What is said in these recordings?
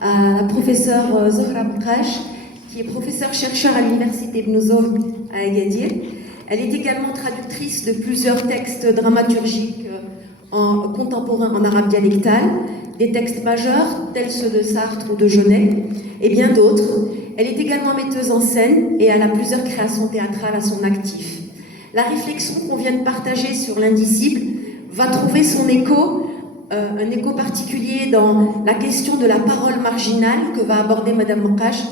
à la professeure Zohra Mkash, qui est professeure-chercheur à l'université Ibn Zoum à Agadir. Elle est également traductrice de plusieurs textes dramaturgiques contemporains en arabe dialectal, des textes majeurs tels ceux de Sartre ou de Genet, et bien d'autres. Elle est également metteuse en scène et elle a plusieurs créations théâtrales à son actif. La réflexion qu'on vient de partager sur l'indicible va trouver son écho, un écho particulier dans la question de la parole marginale que va aborder Madame Mkash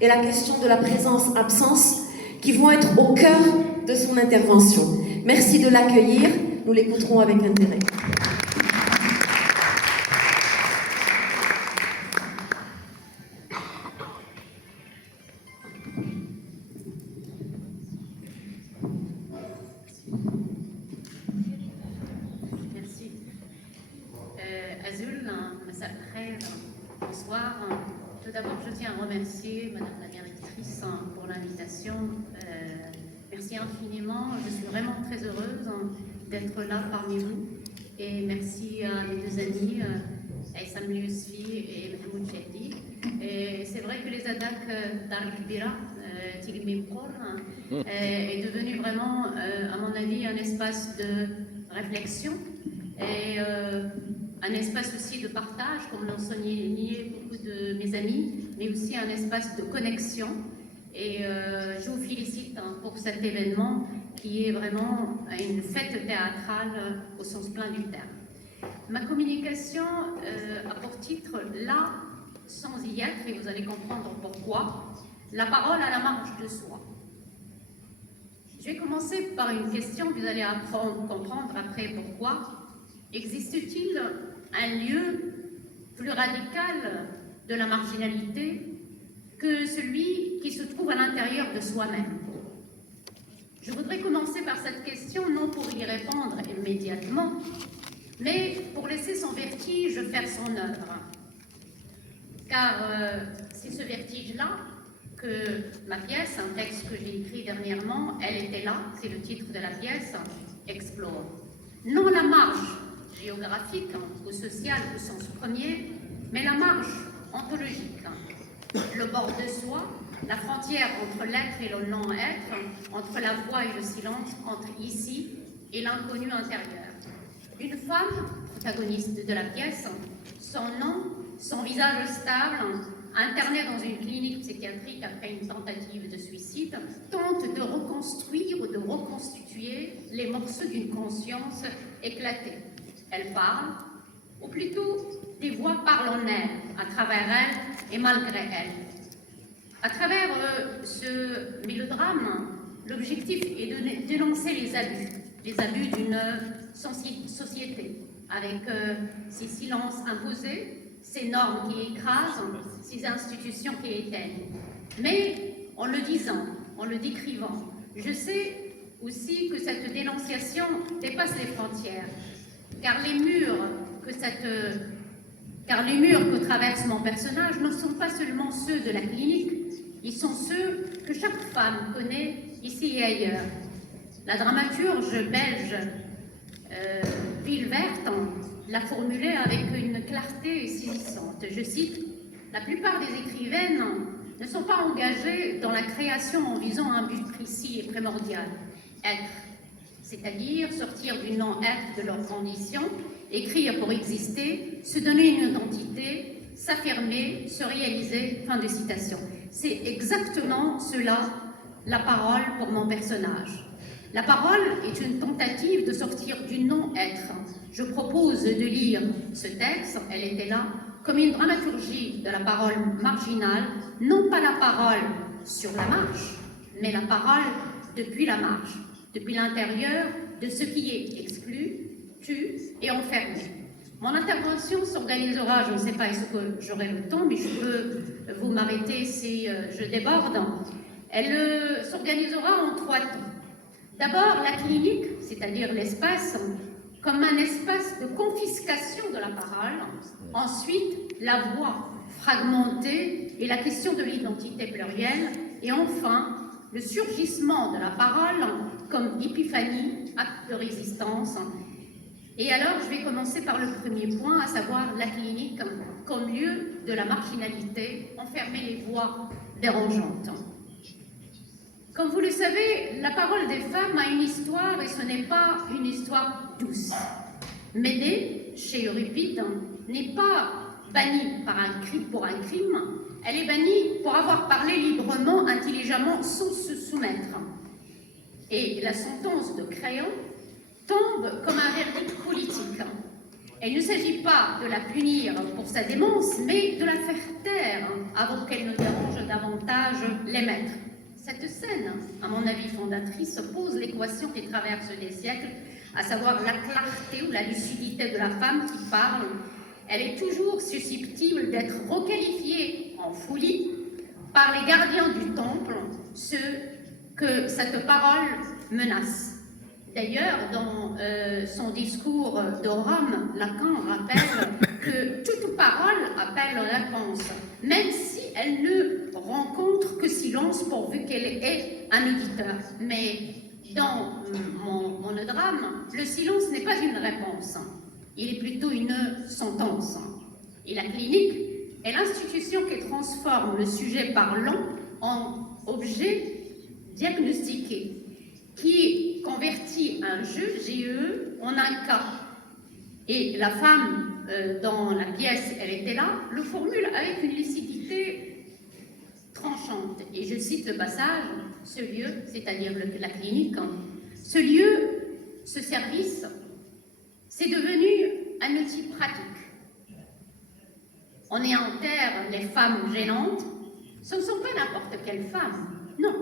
et la question de la présence-absence qui vont être au cœur de son intervention. Merci de l'accueillir, nous l'écouterons avec intérêt. Bonsoir. Tout d'abord, je tiens à remercier Madame la directrice pour l'invitation. Merci infiniment. Je suis vraiment très heureuse d'être là parmi vous. Et merci à mes deux amis, Aïssam Yousfi et Mahmoud Chehdi. Et c'est vrai que les attaques d'Al-Kibira, Tigmi Prol, est devenu vraiment, à mon avis, un espace de réflexion et un espace aussi de partage, comme l'ont souligné beaucoup de mes amis, mais aussi un espace de connexion. Et je vous félicite pour cet événement qui est vraiment une fête théâtrale au sens plein du terme. Ma communication a pour titre « Là, sans y être », et vous allez comprendre pourquoi, la parole à la marge de soi. Je vais commencer par une question, vous allez comprendre après pourquoi. Existe-t-il un lieu plus radical de la marginalité que celui qui se trouve à l'intérieur de soi-même? Je voudrais commencer par cette question, non pour y répondre immédiatement, mais pour laisser son vertige faire son œuvre. Car c'est ce vertige-là que ma pièce, un texte que j'ai écrit dernièrement, Elle était là, c'est le titre de la pièce, explore. Non la marge géographique ou sociale au sens premier, mais la marge ontologique, le bord de soi, la frontière entre l'être et le non-être, entre la voix et le silence, entre ici et l'inconnu intérieur. Une femme, protagoniste de la pièce, son nom, son visage stable, internée dans une clinique psychiatrique après une tentative de suicide, tente de reconstruire ou de reconstituer les morceaux d'une conscience éclatée. Elle parle, ou plutôt des voix parlent en elle, à travers elle et malgré elle. À travers ce mélodrame, l'objectif est de dénoncer les abus d'une société, avec ses silences imposés, ces normes qui écrasent, ces institutions qui éteignent. Mais en le disant, en le décrivant, je sais aussi que cette dénonciation dépasse les frontières, car les murs que traverse mon personnage ne sont pas seulement ceux de la clinique, ils sont ceux que chaque femme connaît ici et ailleurs. La dramaturge belge Ville Verte l'a formulée avec une clarté saisissante. Je cite, « La plupart des écrivaines ne sont pas engagées dans la création en visant un but précis et primordial, être, c'est-à-dire sortir du non-être de leurs conditions, écrire pour exister, se donner une identité, s'affirmer, se réaliser, fin de citation. » C'est exactement cela, la parole pour mon personnage. La parole est une tentative de sortir du non-être. Je propose de lire ce texte, Elle était là, comme une dramaturgie de la parole marginale, non pas la parole sur la marche, mais la parole depuis la marche, depuis l'intérieur de ce qui est exclu, tu et enfermé. Mon intervention s'organisera, je ne sais pas est-ce que j'aurai le temps, mais je peux vous m'arrêter si je déborde. Elle s'organisera en 3 temps. D'abord, la clinique, c'est-à-dire l'espace, comme un espace de confiscation de la parole. Ensuite, la voix fragmentée et la question de l'identité plurielle. Et enfin, le surgissement de la parole comme épiphanie, acte de résistance, Et alors, je vais commencer par le premier point, à savoir la clinique comme lieu de la marginalité, enfermer les voix dérangeantes. Comme vous le savez, la parole des femmes a une histoire et ce n'est pas une histoire douce. Médée, chez Euripide, n'est pas bannie pour un crime, elle est bannie pour avoir parlé librement, intelligemment, sans se soumettre. Et la sentence de Créon tombe comme un verdict politique. Il ne s'agit pas de la punir pour sa démence, mais de la faire taire avant qu'elle ne dérange davantage les maîtres. Cette scène, à mon avis fondatrice, pose l'équation qui traverse les siècles, à savoir la clarté ou la lucidité de la femme qui parle. Elle est toujours susceptible d'être requalifiée en folie par les gardiens du temple, ceux que cette parole menace. D'ailleurs, dans son discours de Rome, Lacan rappelle que toute parole appelle réponse, même si elle ne rencontre que silence pourvu qu'elle ait un auditeur. Mais dans mon monodrame, le silence n'est pas une réponse, il est plutôt une sentence. Et la clinique est l'institution qui transforme le sujet parlant en objet diagnostiqué, qui convertit un jeu, GE, en un cas. Et la femme, dans la pièce, elle était là, le formule avec une lucidité tranchante. Et je cite le passage, ce lieu, c'est-à-dire la clinique, ce lieu, ce service, c'est devenu un outil pratique. On y enterre les femmes gênantes, ce ne sont pas n'importe quelles femmes, non.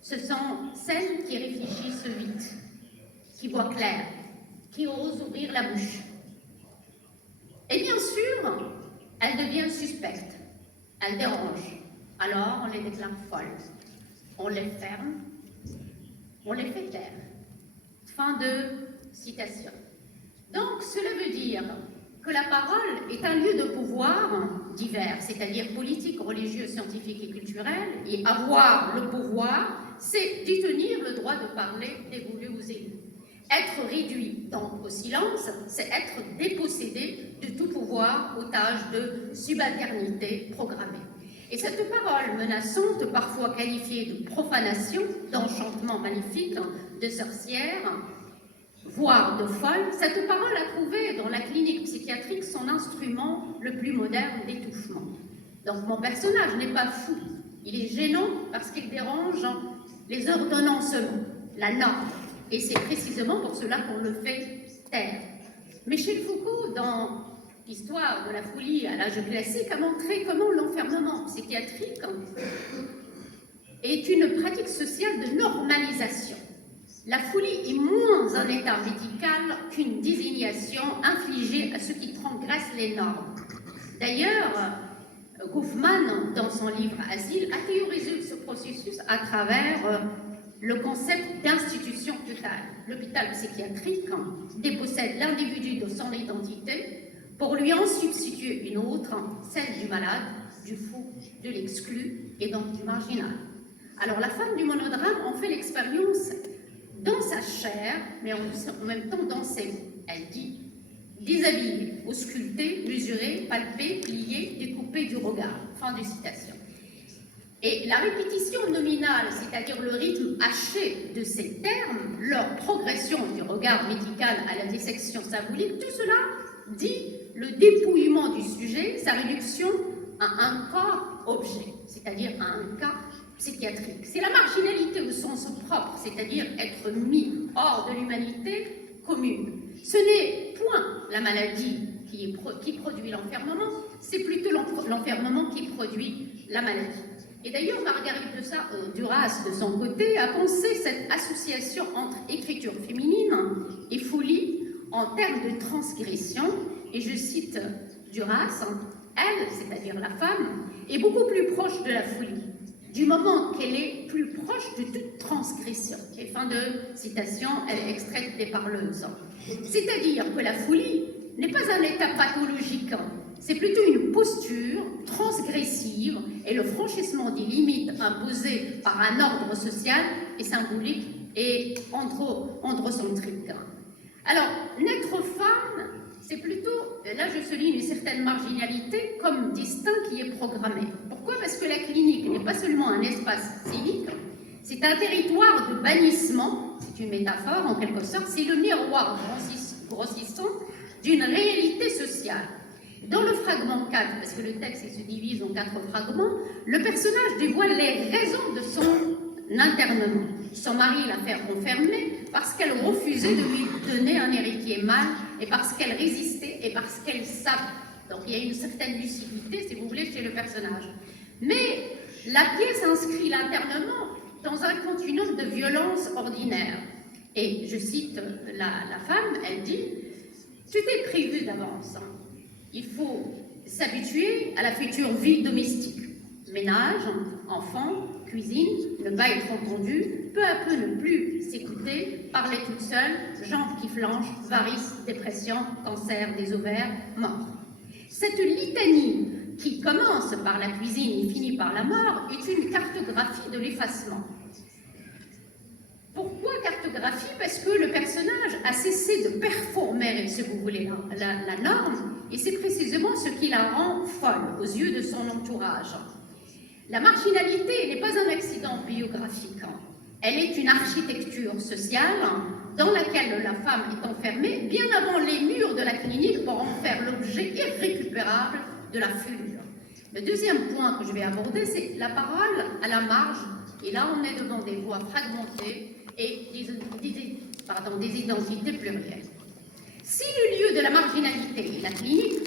Ce sont celles qui réfléchissent vite, qui voient clair, qui osent ouvrir la bouche. Et bien sûr, elles deviennent suspectes, elles dérangent. Alors on les déclare folles, on les ferme, on les fait taire. Fin de citation. Donc cela veut dire que la parole est un lieu de pouvoir divers, c'est-à-dire politique, religieux, scientifique et culturel, et avoir le pouvoir, c'est détenir le droit de parler dévolu aux élus. Être réduit donc au silence, c'est être dépossédé de tout pouvoir, otage de subalternité programmée. Et cette parole menaçante, parfois qualifiée de profanation, d'enchantement maléfique, de sorcière, voire de folle, cette parole a trouvé dans la clinique psychiatrique son instrument le plus moderne d'étouffement. Donc mon personnage n'est pas fou, il est gênant parce qu'il dérange les ordonnancements, la norme, et c'est précisément pour cela qu'on le fait taire. Michel Foucault, dans l'histoire de la folie à l'âge classique, a montré comment l'enfermement psychiatrique est une pratique sociale de normalisation. La folie est moins un état médical qu'une désignation infligée à ceux qui transgressent les normes. D'ailleurs, Goffman, dans son livre Asile, a théorisé ce processus à travers le concept d'institution totale. L'hôpital psychiatrique dépossède l'individu de son identité pour lui en substituer une autre, celle du malade, du fou, de l'exclu et donc du marginal. Alors la femme du monodrame en fait l'expérience dans sa chair, mais en même temps dans ses mots. Elle dit « déshabillé, ausculté, mesuré, palpé, plié, découpé du regard ». Fin de citation. Et la répétition nominale, c'est-à-dire le rythme haché de ces termes, leur progression du regard médical à la dissection symbolique, tout cela dit le dépouillement du sujet, sa réduction à un corps-objet, c'est-à-dire à un cas psychiatrique. C'est la marginalité au sens propre, c'est-à-dire être mis hors de l'humanité commune. Ce n'est point la maladie qui produit l'enfermement, c'est plutôt l'enfermement qui produit la maladie. Et d'ailleurs, Marguerite Duras, de son côté, a pensé cette association entre écriture féminine et folie en termes de transgression, et je cite Duras, elle, c'est-à-dire la femme, est beaucoup plus proche de la folie, du moment qu'elle est plus proche de toute transgression. Et fin de citation, elle est extraite des Parleuses. C'est-à-dire que la folie n'est pas un état pathologique, c'est plutôt une posture transgressive et le franchissement des limites imposées par un ordre social et symbolique et androcentrique. Alors, naître femme, c'est plutôt, là je souligne une certaine marginalité comme distinct qui est programmé. Pourquoi? Parce que la clinique n'est pas seulement un espace civique, c'est un territoire de bannissement, c'est une métaphore en quelque sorte, c'est le miroir grossissant d'une réalité sociale. Dans le fragment 4, parce que le texte se divise en 4 fragments, le personnage dévoile les raisons de son internement. Son mari l'a fait enfermer parce qu'elle refusait de lui donner un héritier mâle et parce qu'elle résistait et parce qu'elle savait. Donc il y a une certaine lucidité, si vous voulez, chez le personnage. Mais la pièce inscrit l'internement dans un continuum de violence ordinaire. Et je cite la femme, elle dit « Tout est prévu d'avance. Il faut s'habituer à la future vie domestique. Ménage, enfants, cuisine, ne pas être entendu, peu à peu ne plus s'écouter, parler toute seule, jambes qui flanchent, varices, dépression, cancer des ovaires, mort. » Cette litanie qui commence par la cuisine et finit par la mort est une cartographie de l'effacement. Pourquoi cartographie? Parce que le personnage a cessé de performer, si vous voulez, la norme, et c'est précisément ce qui la rend folle aux yeux de son entourage. La marginalité n'est pas un accident biographique, elle est une architecture sociale dans laquelle la femme est enfermée bien avant les murs de la clinique pour en faire l'objet irrécupérable de la fureur. Le deuxième point que je vais aborder, c'est la parole à la marge, et là on est devant des voix fragmentées et des identités plurielles. Si le lieu de la marginalité est la clinique,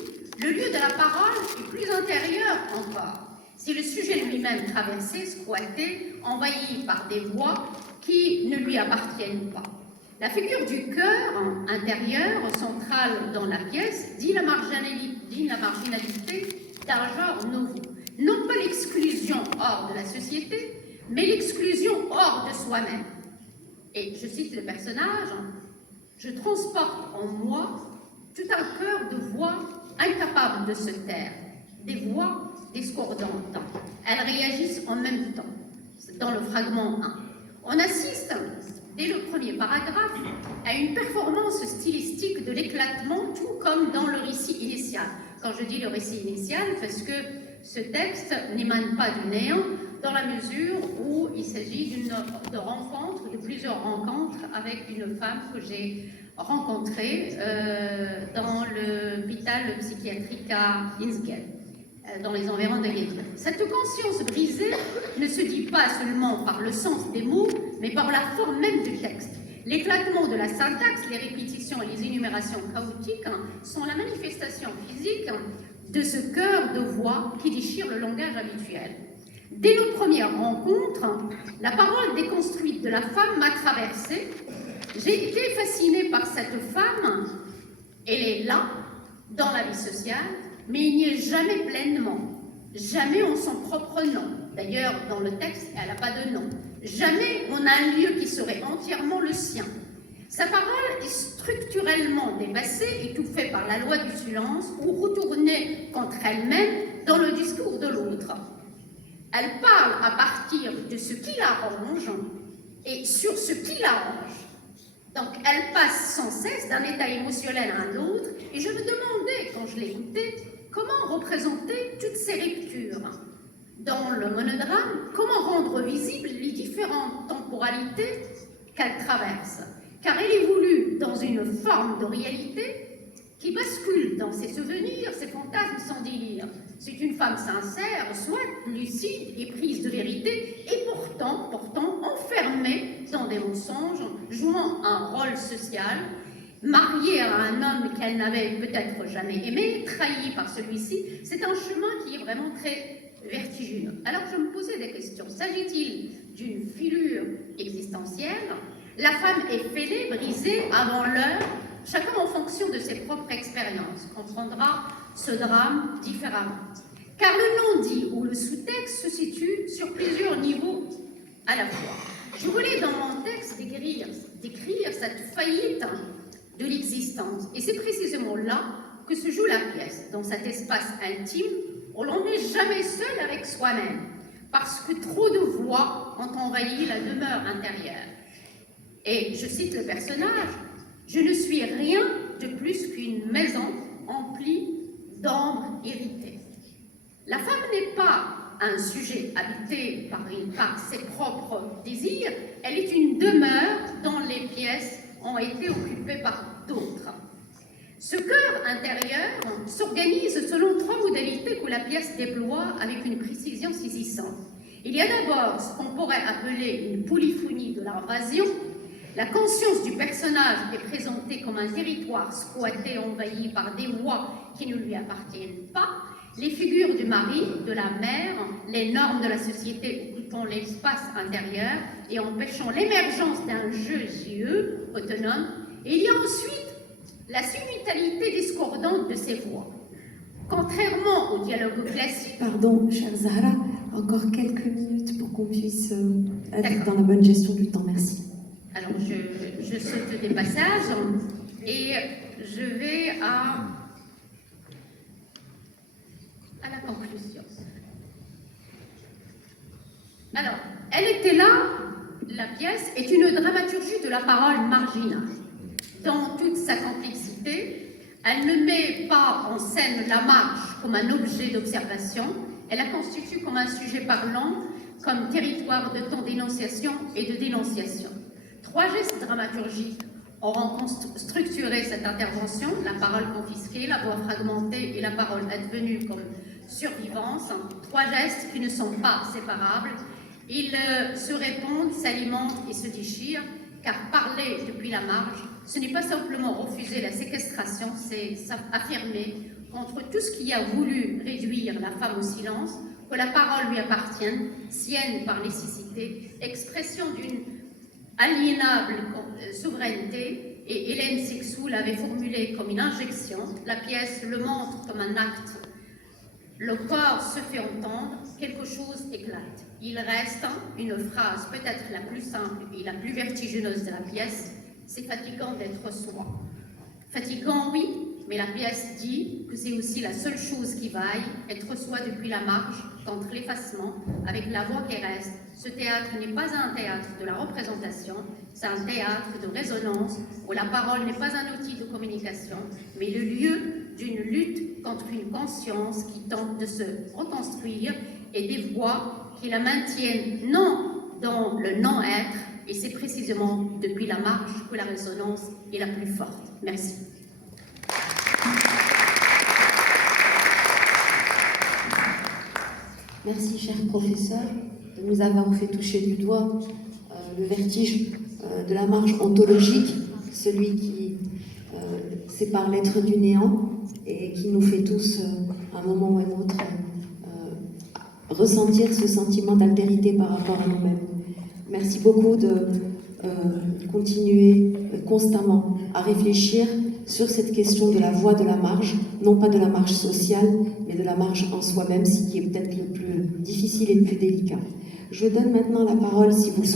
le lieu de la parole est plus intérieur encore. Si le sujet lui-même traversé, squatté, envahi par des voix qui ne lui appartiennent pas. La figure du cœur intérieur, centrale dans la pièce, dit la marginalité d'un genre nouveau. Non pas l'exclusion hors de la société, mais l'exclusion hors de soi-même. Et je cite le personnage, « Je transporte en moi tout un cœur de voix incapables de se taire, des voix discordantes. Elles réagissent en même temps. » Dans le fragment 1. On assiste, dès le premier paragraphe, à une performance stylistique de l'éclatement, tout comme dans le récit initial. Quand je dis le récit initial, parce que ce texte n'émane pas du néant, dans la mesure où il s'agit de plusieurs rencontres avec une femme que j'ai rencontrée dans l'hôpital psychiatrique à Innsbruck, dans les environs de Liège. Cette conscience brisée ne se dit pas seulement par le sens des mots, mais par la forme même du texte. L'éclatement de la syntaxe, les répétitions et les énumérations chaotiques sont la manifestation physique de ce chœur de voix qui déchire le langage habituel. Dès nos premières rencontres, la parole déconstruite de la femme m'a traversée. J'ai été fascinée par cette femme. Elle est là, dans la vie sociale, mais il n'y est jamais pleinement, jamais en son propre nom. D'ailleurs, dans le texte, elle n'a pas de nom. Jamais on a un lieu qui serait entièrement le sien. Sa parole est structurellement dépassée, étouffée par la loi du silence ou retournée contre elle-même dans le discours de l'autre. Elle parle à partir de ce qui l'arrange et sur ce qui l'arrange. Donc elle passe sans cesse d'un état émotionnel à un autre, et je me demandais, quand je l'écoutais, comment représenter toutes ces ruptures. Dans le monodrame, comment rendre visibles les différentes temporalités qu'elle traverse, car elle évolue dans une forme de réalité qui bascule dans ses souvenirs, ses fantasmes sans délire. C'est une femme sincère, soit lucide et prise de vérité, et pourtant enfermée dans des mensonges, jouant un rôle social, mariée à un homme qu'elle n'avait peut-être jamais aimé, trahie par celui-ci. C'est un chemin qui est vraiment très vertigineux. Alors je me posais des questions. S'agit-il d'une filure existentielle? La femme est fêlée, brisée avant l'heure, chacun en fonction de ses propres expériences comprendra ce drame différemment. Car le non-dit ou le sous-texte se situe sur plusieurs niveaux à la fois. Je voulais dans mon texte décrire cette faillite de l'existence. Et c'est précisément là que se joue la pièce, dans cet espace intime où l'on n'est jamais seul avec soi-même, parce que trop de voix ont envahi la demeure intérieure. Et je cite le personnage, Je ne suis rien de plus qu'une maison emplie d'ombres héritées. La femme n'est pas un sujet habité par ses propres désirs, elle est une demeure dont les pièces ont été occupées par d'autres. Ce cœur intérieur s'organise selon 3 modalités que la pièce déploie avec une précision saisissante. Il y a d'abord ce qu'on pourrait appeler une polyphonie de l'invasion. La conscience du personnage est présentée comme un territoire squatté, envahi par des voix qui ne lui appartiennent pas. Les figures du mari, de la mère, les normes de la société occupant l'espace intérieur et empêchant l'émergence d'un jeu autonome. Et il y a ensuite la simultanéité discordante de ces voix. Contrairement au dialogue classique... Pardon, chère Zahra, encore quelques minutes pour qu'on puisse être dans la bonne gestion du temps. Merci. Alors, je saute des passages et je vais à la conclusion. Alors, elle était là, la pièce est une dramaturgie de la parole marginale. Dans toute sa complexité, elle ne met pas en scène la marche comme un objet d'observation, elle la constitue comme un sujet parlant, comme territoire de temps d'énonciation et de dénonciation. 3 gestes dramaturgiques auront structuré cette intervention, la parole confisquée, la voix fragmentée et la parole advenue comme survivance. 3 gestes qui ne sont pas séparables. Ils se répondent, s'alimentent et se déchirent, car parler depuis la marge, ce n'est pas simplement refuser la séquestration, c'est affirmer contre tout ce qui a voulu réduire la femme au silence, que la parole lui appartienne, sienne par nécessité, expression d'une aliénable souveraineté, et Hélène Sixou l'avait formulé comme une injection, la pièce le montre comme un acte. Le corps se fait entendre, quelque chose éclate. Il reste une phrase peut-être la plus simple et la plus vertigineuse de la pièce, c'est fatigant d'être soi. Fatigant, oui, mais la pièce dit que c'est aussi la seule chose qui vaille, être soi depuis la marge, contre l'effacement, avec la voix qui reste. Ce théâtre n'est pas un théâtre de la représentation, c'est un théâtre de résonance, où la parole n'est pas un outil de communication, mais le lieu d'une lutte contre une conscience qui tente de se reconstruire et des voix qui la maintiennent non dans le non-être, et c'est précisément depuis la marche que la résonance est la plus forte. Merci. Merci, cher professeur, de nous avoir fait toucher du doigt le vertige de la marge ontologique, celui qui sépare l'être du néant et qui nous fait tous, à un moment ou à un autre, ressentir ce sentiment d'altérité par rapport à nous-mêmes. Merci beaucoup de continuer constamment à réfléchir sur cette question de la voie de la marge, non pas de la marge sociale, mais de la marge en soi-même, ce qui est peut-être le plus difficile et le plus délicat. Je donne maintenant la parole, si vous le souhaitez,